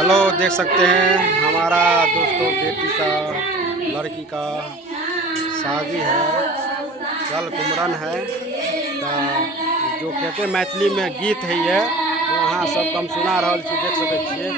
Hello, देख सकते हैं हमारा दोस्तों बेटी का लड़की का शादी है, कल कुमरन है। तो जो कहते मैथिली में गीत है ये, वहाँ सब हम सुना रहा छी, देख सकते छिए।